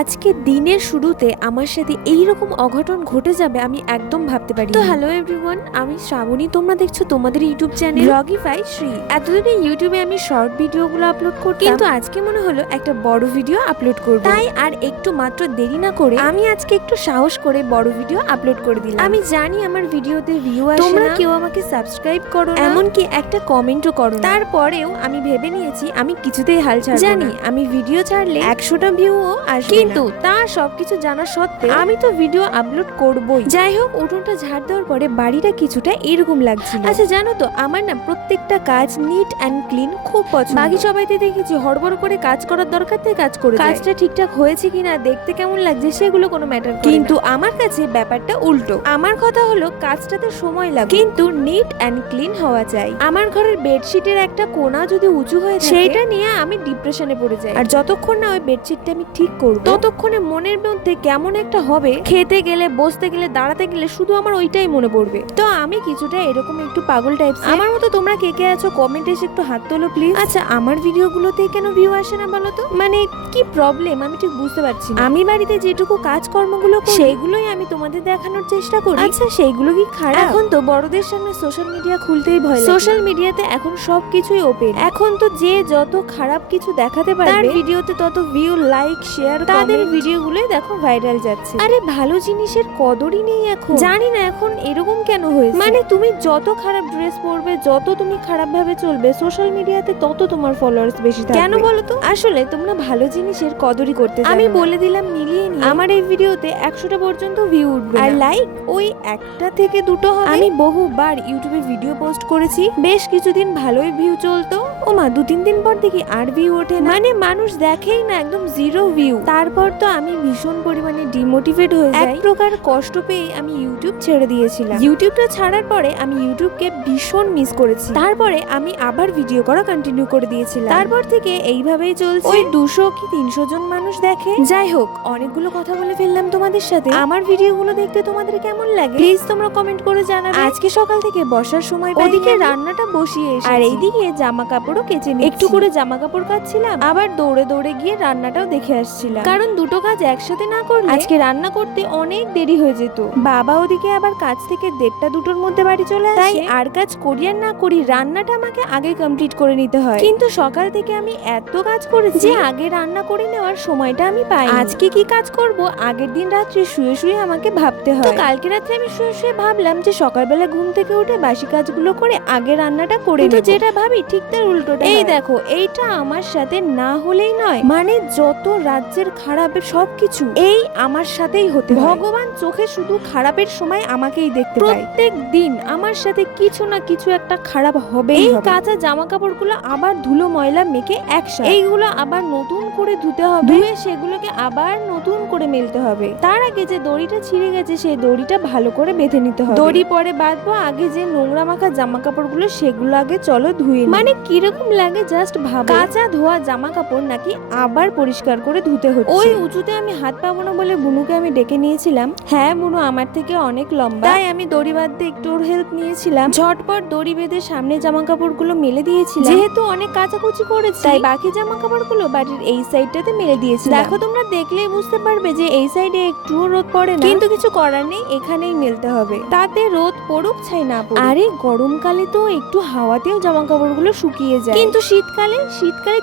আজকে দিনের শুরুতে আমার সাথে এইরকম অঘটন ঘটে যাবে আমি একদম ভাবতে পারি। তো হ্যালো এভরিওয়ান, আমি শ্রাবণী, তোমরা দেখছো তোমাদের ইউটিউব চ্যানেল ব্লগিফাই শ্রী। এতদিনে ইউটিউবে আমি শর্ট ভিডিওগুলো আপলোড করতাম, কিন্তু আজকে মনে হলো একটা বড় ভিডিও আপলোড করব, তাই আর একটু মাত্র দেরি না করে আমি আজকে একটু সাহস করে বড় ভিডিও আপলোড করে দিলাম। আমি জানি আমার ভিডিওতে ভিউ আসে না, তোমরা কেউ আমাকে সাবস্ক্রাইব করো না, এমনকি একটা কমেন্টও করো না। তারপরেও আমি ভেবে নিয়েছি আমি কিছুতেই হাল ছাড়ব না। জানি আমি ভিডিও ছাড়লে 100টা ভিউও আসবে, কিন্তু তা সবকিছু জানা সত্ত্বেও আমি তো ভিডিও আপলোড করবই। যাই হোক, উঠোনটা ঝাড় দেওয়ার পরে বাড়িটা কিছুটা এরকম লাগছিল। আচ্ছা জানো তো, আমার না প্রত্যেকটা কাজ নিট অ্যান্ড ক্লিন খুব পছন্দ। বাকি সবাইতে দেখেছি হড়বড় করে কাজ করার দরকার থেকে কাজ করে, কাজটা ঠিকঠাক হয়েছে কিনা, দেখতে কেমন লাগছে সেগুলো কোনো ম্যাটার করে না। কিন্তু আমার কাছে ব্যাপারটা উল্টো। আমার কথা হলো কাজটাতে সময় লাগে, কিন্তু নিট অ্যান্ড ক্লিন হওয়া চাই। আমার ঘরের বেডশিটের একটা কোণা যদি উঁচু হয়ে থাকে, সেইটা নিয়ে আমি ডিপ্রেশনে পড়ে যাই। আর যতক্ষণ না ওই বেডশিটটা আমি ঠিক করব, ততক্ষণে মনের মধ্যে কেমন একটা হবে, খেতে গেলে, বসতে গেলে, দাঁড়াতে গেলে শুধু আমার ওইটাই মনে পড়বে। তো আমি কিছুটা এরকম একটু পাগল টাইপ। আমার মতো তোমরা কে কে আছো কমেন্টে এসে একটু হাত তোলো প্লিজ। আচ্ছা, আমার ভিডিওগুলোতে কেন ভিউ আসে না বলো তো? মানে কি প্রবলেম আমি ঠিক বুঝতে পারছি না। আমি বাড়িতে যেটুকু কাজকর্মগুলো করি সেইগুলোই আমি তোমাদের দেখানোর চেষ্টা করি। আচ্ছা সেইগুলো কি খারাপ? এখন তো বড়দের সামনে সোশ্যাল মিডিয়া খুলতেই ভয় লাগে। সোশ্যাল মিডিয়াতে এখন সবকিছুই ওপেন। এখন তো যে যত খারাপ কিছু দেখাতে পারবে তার ভিডিওতে তত ভিউ, লাইক, শেয়ার, তাদের ভিডিওগুলোই দেখো ভাইরাল যাচ্ছে। আরে ভালো জিনিসের কদরই নেই এখন। জানি না এখন এরকম কেন হয়েছে। মানে তুমি যত খারাপ ড্রেস পরবে, যত তুমি খারাপ ভাবে চলবে, সোশ্যাল মিডিয়াতে তত তোমার ফলোয়ার্স বেশি থাকবে। কেন বলো তো? আসলে তোমরা ভালো জিনিসের কদরই করতে জানো না। আমি বলে দিলাম মিলিয়ে নিয়ে আমার এই ভিডিওতে 100টা পর্যন্ত ভিউ উঠবে, আর লাইক ওই 1টা থেকে 2টো হবে। আমি বহুবার ইউটিউবে ভিডিও পোস্ট করেছি, বেশ কিছুদিন ভালোই ভিউ চলতো। ও মা, 2-3 দিন পর দেখি আর ভিউ ওঠে না। মানে মানুষ দেখেই না, একদম জিরো ভিউ। তারপর তো আমি ভীষণ পরিমাণে ডিমোটিভেট হয়ে যাই। এক প্রকার কষ্ট পেয়ে আমি ইউটিউব ছেড়ে দিয়েছিলাম। ইউটিউবটা ছাড়ার পরে আমি ইউটিউবকে ভীষণ মিস করেছি। তারপরে আমি আবার ভিডিও করা কন্টিনিউ করে দিয়েছিলাম। তারপর থেকে এইভাবেই চলছে। ওই 200 কি 300 জন মানুষ দেখে। যাই হোক, অনেকগুলো কথা বলে ফেললাম তোমাদের সাথে। আমার ভিডিওগুলো দেখতে তোমাদের কেমন লাগে প্লিজ তোমরা কমেন্ট করে জানাবে। আজকে সকাল থেকে বসার সময় ওদিকে রান্নাটা বসিয়ে এসেছি, আর এইদিকে জামা কাপড়ও কেচে নিচ্ছি। একটু করে জামা কাপড় কাচ্ছিলাম, আবার দৌড়ে দৌড়ে গিয়ে রান্নাটাও দেখে আসছিলাম, কারণ দুটো কাজ একসাথে না করলে আজকে রান্না করতে অনেক দেরি হয়ে যেত। বাবা ওদিকে আবার কাজ থেকে 1:30-2টোর মধ্যে বাড়ি চলে আসে, তাই আর কাজ করি আর না করি রান্নাটা আমাকে আগে কমপ্লিট করে নিতে হয়। কিন্তু সকাল থেকে আমি এত কাজ করেছি যে আগে রান্না করে নেওয়ার সময়টা আমি পাই। আজকে কি কাজ করব আগের দিন রাত্রে শুয়ে শুয়ে আমাকে ভাবতে হয়। তো কালকে রাত্রে আমি শুয়ে শুয়ে ভাবলাম যে সকালবেলা ঘুম থেকে উঠে বাসি কাজগুলো করে আগে রান্নাটা করে নেব। তো যেটা ভাবি ঠিক তার উল্টোটা। এই দেখো, এইটা আমার সাথে না হলেই নয়। মানে যত রাজ্যের খারাপের সবকিছু এই আমার সাথেই হতে হয়। ভগবান চোখে শুধু খারাপের সময় আমাকেই দেখতে পায়। প্রত্যেক দিন আমার সাথে কিছু না কিছু একটা খারাপ হবেই। এই কাঁচা জামা কাপড়গুলো আবার ধুলো ময়লা মেখে একসাথে, এইগুলো আবার নতুন করে ধুতে হবে, ধুয়ে সেগুলোকে আবার নতুন করে মেলতে হবে। তার আগে যে দড়িটা ছিঁড়ে গেছে সেই দড়িটা ভালো করে বেঁধে নিতে হবে। দড়ি পরে বাঁধবো, আগে যে নোংরা মাখা জামা কাপড়গুলো সেগুলো আগে চলো ধুয়ে। মানে কিরকম লাগে জাস্ট ভাবো, কাঁচা ধোয়া জামা কাপড় নাকি আবার পরিষ্কার করে ধুতে হচ্ছে। ওই উঁচুতে আমি হাত পাবো না বলে বুনুকে আমি ডেকে নিয়েছিলাম। হ্যাঁ, বুনু আমার থেকে অনেক লম্বা, তাই আমি দড়ি বাঁধতে একটু ওর হেল্প নিয়েছিলাম। ঝটপট দড়ি বেঁধে সামনে জামা কাপড়গুলো মেলে দিয়েছিলাম। যেহেতু অনেক কাচাকুচি করেছি তাই বাকি জামা কাপড়গুলো বাড়ির এই সাইডটাতে মেলে দিয়েছি। দেখো তোমরা দেখলেই বুঝতে পারবে যে এই সাইডে একটুও রোদ পড়ে না, কিন্তু কিছু করার নেই, এখানেই মেলতে হবে। তাতে রোদ পড়ুক ছাই না পড়ুক। আরে গরমকালে তো একটু হাওয়াতেও জামা কাপড়গুলো শুকিয়ে যায়, কিন্তু শীতকালে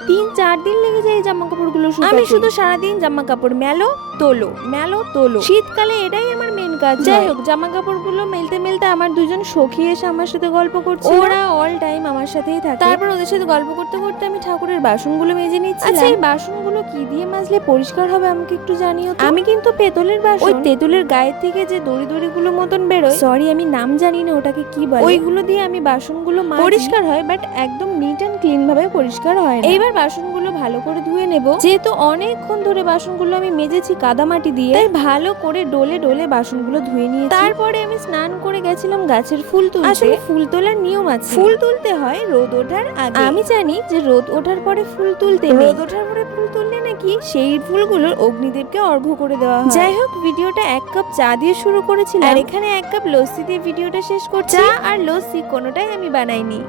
3-4 দিন লেগে যায় জামা কাপড়গুলো শুকাতে। আমি শুধু সারাদিন জামা কাপড় মেলো তোলো, মেলো তোলো। শীতকালে এটাই আমার মেন কাজ। যাই হোক, জামা কাপড়গুলো মেলতে মেলতে আমার দুজন সখী এসে আমার সাথে গল্প করছে। ওরা অল টাইম আমার সাথেই থাকে। তারপর ওদের সাথে গল্প করতে করতে আমি ঠাকুরের বাসনগুলো মেজে নিচ্ছি। আচ্ছা, এই বাসনগুলো কি দিয়ে মাজলে পরিষ্কার হবে আমাকে একটু জানিও তো। আমি কিন্তু পেতলের বাসন, ওই তেঁতুলের গায়ের থেকে যে দড়ি দড়ি গুলো মতন বেরোয়, সরি আমি নাম জানি না ওটাকে কি বলে, ওইগুলো দিয়ে আমি বাসনগুলো পরিষ্কার হয়, বাট একদম নিট এন্ড ক্লিন ভাবে পরিষ্কার হয় না। এইবার বাসনগুলো ভালো করে ধুয়ে নেব। যেহেতু অনেকক্ষণ ধরে বাসনগুলো আমি মেজেছি কাদামাটি দিয়ে, তাই ভালো করে ডলে ডলে বাসনগুলো ধুয়ে নিয়েছি। তারপরে আমি স্নান করে গেছিলাম গাছের ফুল তুলতে। আসলে ফুল তোলার নিয়ম আছে, ফুল তুলতে হয় রোদ ওঠার আগে। আমি জানি যে রোদ ওঠার পরে ফুল তুলতে, রোদ ওঠার পরে ফুল তুললে নাকি সেই ফুলগুলোর অগ্নিদেবকে অর্ঘ্য করে দেওয়া হয়। যাই হোক, ভিডিওটা 1 কাপ চা দিয়ে শুরু করেছিলাম, আর এখানে 1 কাপ লস্যি দিয়ে ভিডিওটা শেষ করছি। চা আর লস্যি কোনোটাই আমি বানাইনি।